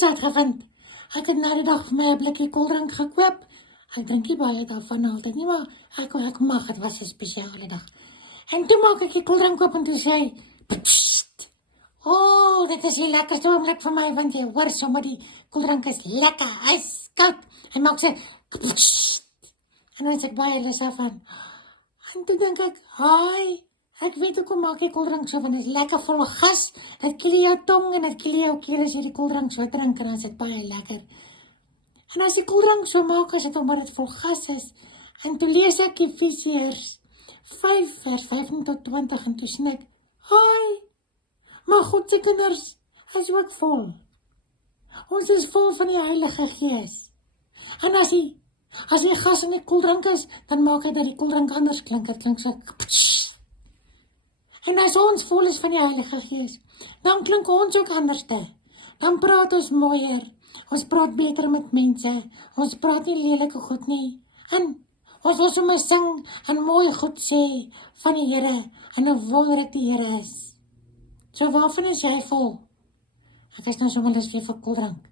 iets uitgevind. Ek het na die dag vir my 'n blikkie koeldrank gekoop. Ek drink nie baie daarvan altyd nie, maar ek mag, het was 'n spesiale dag. En toe maak ek die koeldrank oop en toe sê hy, pssst. Oh, dit is die lekkerste oomblik vir my, want jy hoor sommer die koeldrank is lekker, hy is koud. Hy maak sê, pssst. En dan is ek baie lus daarvan. En toe dink ek, haai, ek weet hoekom maak jy koeldrank so, want dit is lekker vol gas, dit kiel jou tong en dit kiel jou keel as jy die koeldrank so drink, en dan is dit baie lekker. En as die koeldrank so maak, is dit omdat dit vol gas is. En toe lees ek Efesiërs 5 vers 15 tot 20 en toe sê ek, haai, maar God se kinders is ook vol. Ons is vol van die Heilige Gees. En as die gas in die koeldrank is, dan maak hy dat die koeldrank anders klink. Het klink so, pssst. En as ons vol is van die Heilige Gees, dan klink ons ook anderste. Dan praat ons mooier. Ons praat beter met mense. Ons praat nie lelike goed nie. En ons wil sommer sing en mooi goed sê van die Here en hoe wonderlik die Here is. So waarvan is jy vol? Ek is nou sommer lus vir koeldrank.